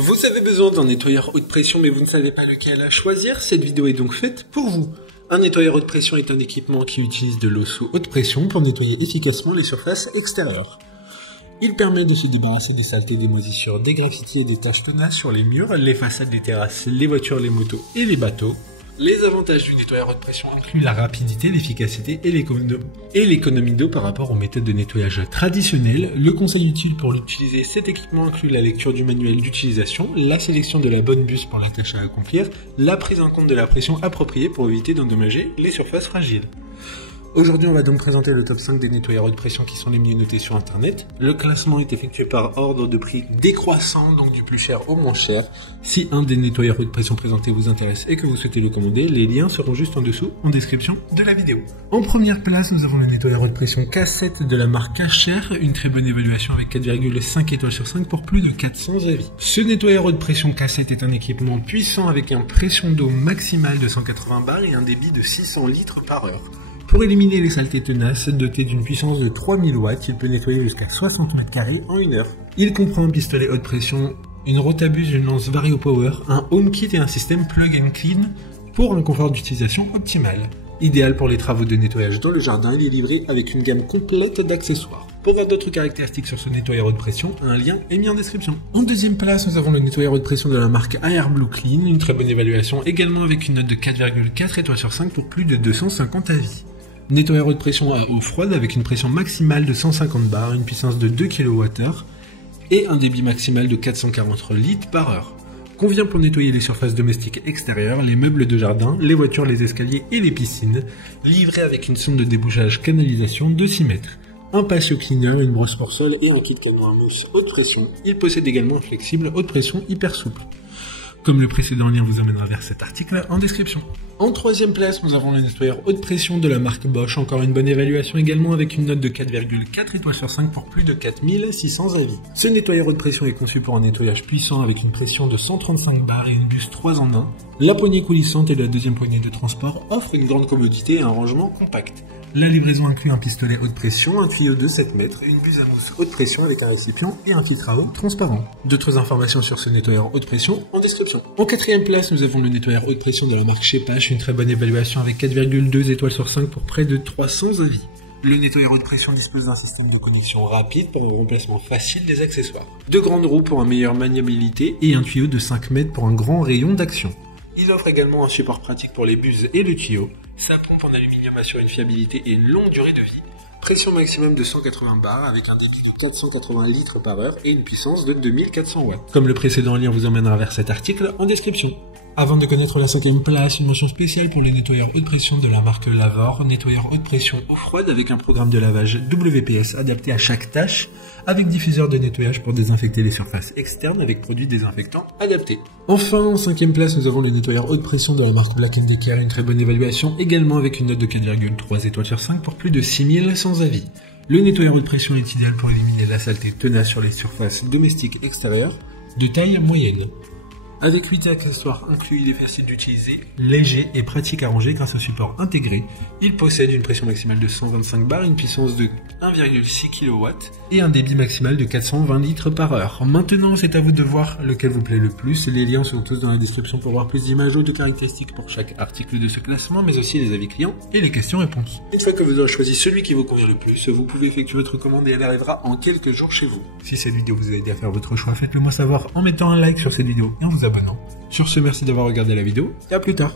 Vous avez besoin d'un nettoyeur haute pression mais vous ne savez pas lequel à choisir? Cette vidéo est donc faite pour vous. Un nettoyeur haute pression est un équipement qui utilise de l'eau sous haute pression pour nettoyer efficacement les surfaces extérieures. Il permet de se débarrasser des saletés, des moisissures, des graffitis et des taches tenaces sur les murs, les façades des terrasses, les voitures, les motos et les bateaux. Les avantages du nettoyeur haute pression incluent la rapidité, l'efficacité et l'économie d'eau par rapport aux méthodes de nettoyage traditionnelles. Le conseil utile pour l'utiliser, cet équipement inclut la lecture du manuel d'utilisation, la sélection de la bonne buse pour la tâche à accomplir, la prise en compte de la pression appropriée pour éviter d'endommager les surfaces fragiles. Aujourd'hui, on va donc présenter le top 5 des nettoyeurs haute pression qui sont les mieux notés sur internet. Le classement est effectué par ordre de prix décroissant, donc du plus cher au moins cher. Si un des nettoyeurs haute pression présentés vous intéresse et que vous souhaitez le commander, les liens seront juste en dessous en description de la vidéo. En première place, nous avons le nettoyeur haute pression K7 de la marque Karcher, une très bonne évaluation avec 4,5 étoiles sur 5 pour plus de 400 avis. Ce nettoyeur haute pression K7 est un équipement puissant avec une pression d'eau maximale de 180 bars et un débit de 600 litres par heure. Pour éliminer les saletés tenaces, doté d'une puissance de 3000 watts, il peut nettoyer jusqu'à 60 mètres carrés en 1 heure. Il comprend un pistolet haute pression, une rotabuse, une lance Vario Power, un home kit et un système plug and clean pour un confort d'utilisation optimal. Idéal pour les travaux de nettoyage dans le jardin, il est livré avec une gamme complète d'accessoires. Pour voir d'autres caractéristiques sur ce nettoyeur haute pression, un lien est mis en description. En deuxième place, nous avons le nettoyeur haute pression de la marque Air Blue Clean, une très bonne évaluation, également avec une note de 4,4 étoiles sur 5 pour plus de 250 avis. Nettoyeur haute pression à eau froide avec une pression maximale de 150 bars, une puissance de 2 kWh et un débit maximal de 440 litres par heure. Convient pour nettoyer les surfaces domestiques extérieures, les meubles de jardin, les voitures, les escaliers et les piscines. Livré avec une sonde de débouchage canalisation de 6 mètres. Un patio cleaner, une brosse pour sol et un kit canon à mousse haute pression. Il possède également un flexible haute pression hyper souple. Comme le précédent lien vous amènera vers cet article en description. En troisième place, nous avons le nettoyeur haute pression de la marque Bosch, encore une bonne évaluation également avec une note de 4,4 étoiles sur 5 pour plus de 4600 avis. Ce nettoyeur haute pression est conçu pour un nettoyage puissant avec une pression de 135 bars et une buse 3 en 1. La poignée coulissante et la deuxième poignée de transport offrent une grande commodité et un rangement compact. La livraison inclut un pistolet haute pression, un tuyau de 7 mètres, une buse à mousse haute pression avec un récipient et un filtre à eau transparent. D'autres informations sur ce nettoyeur haute pression en description. En quatrième place, nous avons le nettoyeur haute pression de la marque Shepash, une très bonne évaluation avec 4,2 étoiles sur 5 pour près de 300 avis. Le nettoyeur haute pression dispose d'un système de connexion rapide pour un remplacement facile des accessoires. Deux grandes roues pour une meilleure maniabilité et un tuyau de 5 mètres pour un grand rayon d'action. Il offre également un support pratique pour les buses et le tuyau. Sa pompe en aluminium assure une fiabilité et une longue durée de vie. Pression maximum de 180 bars avec un débit de 480 litres par heure et une puissance de 2400 watts. Comme le précédent lien vous emmènera vers cet article en description. Avant de connaître la 5e place, une mention spéciale pour le nettoyeur haute pression de la marque Lavor, nettoyeur haute pression eau froide avec un programme de lavage WPS adapté à chaque tâche, avec diffuseur de nettoyage pour désinfecter les surfaces externes avec produits désinfectants adaptés. Enfin, en 5e place, nous avons le nettoyeur haute pression de la marque Black & Decker, une très bonne évaluation, également avec une note de 4,3 étoiles sur 5 pour plus de 6100 avis. Le nettoyeur haute pression est idéal pour éliminer la saleté tenace sur les surfaces domestiques extérieures de taille moyenne. Avec 8 accessoires inclus, il est facile d'utiliser, léger et pratique à ranger grâce au support intégré. Il possède une pression maximale de 125 bars, une puissance de 1,6 kW et un débit maximal de 420 litres par heure. Maintenant, c'est à vous de voir lequel vous plaît le plus. Les liens sont tous dans la description pour voir plus d'images ou de caractéristiques pour chaque article de ce classement, mais aussi les avis clients et les questions-réponses. Une fois que vous aurez choisi celui qui vous convient le plus, vous pouvez effectuer votre commande et elle arrivera en quelques jours chez vous. Si cette vidéo vous a aidé à faire votre choix, faites-le moi savoir en mettant un like sur cette vidéo et en vous abonnant. Sur ce, merci d'avoir regardé la vidéo et à plus tard.